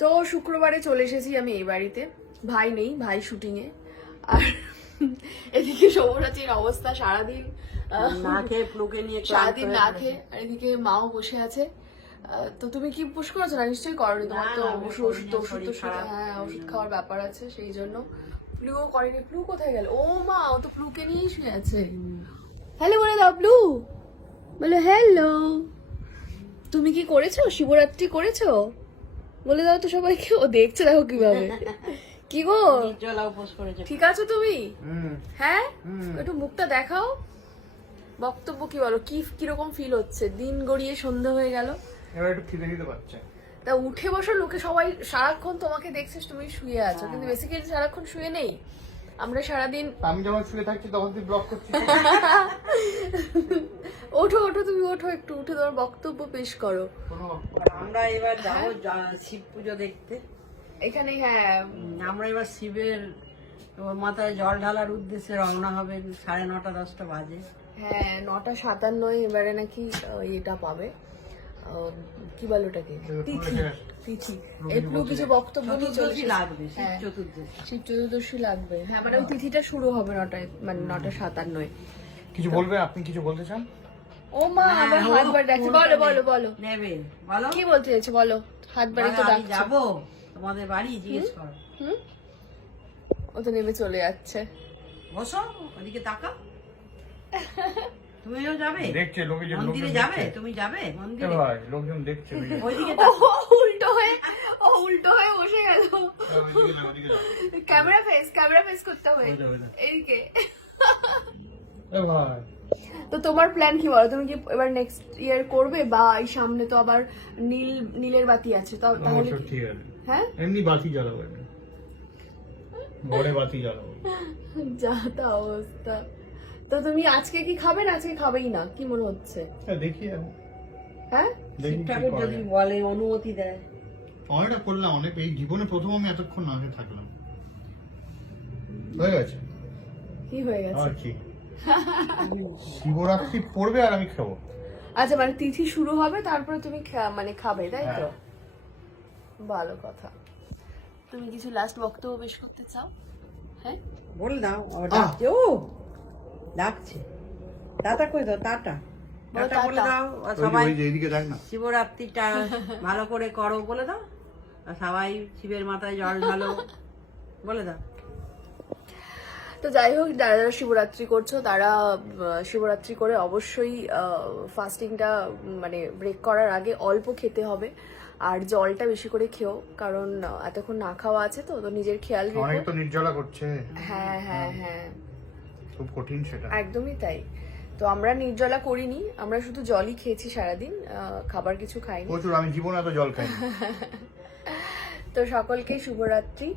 তো শুক্রবারে চলে এসেছি আমি এই বাড়িতে, ভাই নেই, ভাই শুটিং এ। আর এদিকে সৌরাচির অবস্থা সারাদিন না খেয়ে ফ্লুকে নিয়ে সারাদিন না খেয়ে, আর এদিকে মাও বসে আছে। তো তুমি কি পুশ করেছো না? নিশ্চয়ই করনি, তোমার তো ওষুধ খাওয়ার ব্যাপার আছে, সেই জন্য ফ্লুও করেনি। ফ্লু কোথায় গেল? ও মা, ও তো ফ্লুকে নিয়েই শুয়ে আছে। হ্যালো বলে দাও ফ্লু, বলো হ্যালো। তুমি কি করেছো? শিবরাত্রি করেছো? বলে দাও তো সবাইকে। ও দেখছে, দেখো কিভাবে। কি গো, ঠিক আছো তুমি? হ্যাঁ, একটু মুখটা দেখাও। বক্তব্য কি বলো, কি কিরকম ফিল হচ্ছে? দিন গড়িয়ে সন্ধ্যা হয়ে গেল, এবার একটু খিদে খিদে পাচ্ছে। তা উঠে বসো, লোকে সবাই সারাক্ষণ তোমাকে দেখছে তুমি শুয়ে আছো, কিন্তু বেসিক্যালি সারাক্ষণ শুয়ে নেই আমরা সারাদিন। আমি যখন শুয়ে থাকছি তখন তুই ব্লক করছিস। ওঠো ওঠো, তুমি ওঠো, একটু উঠে তোমার বক্তব্য পেশ করো। আমরা এবার যাবো শিব পুজো দেখতে এখানে। হ্যাঁ, আমরা এবার শিবের মাথায় জল ঢালার উদ্দেশ্যে রওনা হবে। 9:30 10টা বাজে। হ্যাঁ, 9:57 এবারে নাকি এটা পাবে, কি বলে ওটাকে, তিথি। তিথি একটু কিছু বক্তব্য নিয়ে চলে লাগবে, শিব চতুর্দশী। শিব চতুর্দশী লাগবে। হ্যাঁ, মানে ওই তিথিটা শুরু হবে 9টায়, মানে 9:57। কিছু বলবে? আপনি কিছু বলতে চান? ও মা, আবার হাত বাড়ি ডাকছে। বলো বলো বলো, নেবে বলো, কি বলতে চাইছো বলো। হাত বাড়ি তো আমি ডাকছে। যাবো তোমাদের বাড়ি, জিজ্ঞেস করো। ও তো নেমে চলে যাচ্ছে। বসো, ওদিকে তাকা। তুমিও যাবে? দেখছে লোকে, যে মন্দিরে লোকজন যাবে? দেখছে। তুমি যাবে মন্দিরে? ভাই লোকজন দেখছে। ওইদিকে ও উল্টো হয়ে বসে গেল। ক্যামেরা ফেস করতে হবে এইদিকে। ভাই তো তোমার প্ল্যান কি বলো? তুমি কি এবার নেক্সট ইয়ার করবে, বা এই সামনে তো আবার নীলের বাতি আছে, তো তাহলে কি? ঠিক আছে, হ্যাঁ, এমনি বাতি জ্বালাবো, ঘরে বাতি জ্বালাবো। যা তা অবস্থা। তো তুমি আজকে কি খাবে না? আজকে খাবেই না কি মনে হচ্ছে? দেখি হ্যাঁ, দেখি কি ঠাকুর করা যদি যায়। বলে, অনুমতি দেয়। অনেকটা করলাম, অনেক। এই জীবনে প্রথম আমি এতক্ষণ না খেয়ে থাকলাম। হয়ে গেছে। কি হয়ে গেছে? আর কি, শিবরাত্রি পড়বে আর আমি খাবো। আচ্ছা, মানে তিথি শুরু হবে, তারপরে তুমি মানে খাবে, তাই তো? হ্যাঁ। ভালো কথা। তুমি কিছু লাস্ট বক্তব্য পেশ করতে চাও? হ্যাঁ, বল দাও। ডাকছে, ও ডাকছে। টাটা কই দাও, টাটা টাটা বলে দাও। আর সবাই ওই যে এইদিকে দেখ না। শিবরাত্রিটা ভালো করে করো বলে দাও। আর সবাই শিবের মাথায় জল ঢালো বলে দাও। তো যাই হোক, যারা যারা শিবরাত্রি করছো তারা শিবরাত্রি করে অবশ্যই ফাস্টিংটা মানে ব্রেক করার আগে অল্প খেতে হবে, আর জলটা বেশি করে খেও, কারণ এতক্ষণ না খাওয়া আছে, তো নিজের খেয়াল অনেকে রেখো। তো নির্জলা করছে। হ্যাঁ হ্যাঁ হ্যাঁ, খুব কঠিন সেটা। একদমই তাই। তো আমরা নির্জলা করিনি, আমরা শুধু জলই খেয়েছি সারাদিন, খাবার কিছু খাইনি। প্রচুর, আমি জীবনে এত জল খাইনি। তো সকলকে শুভরাত্রি।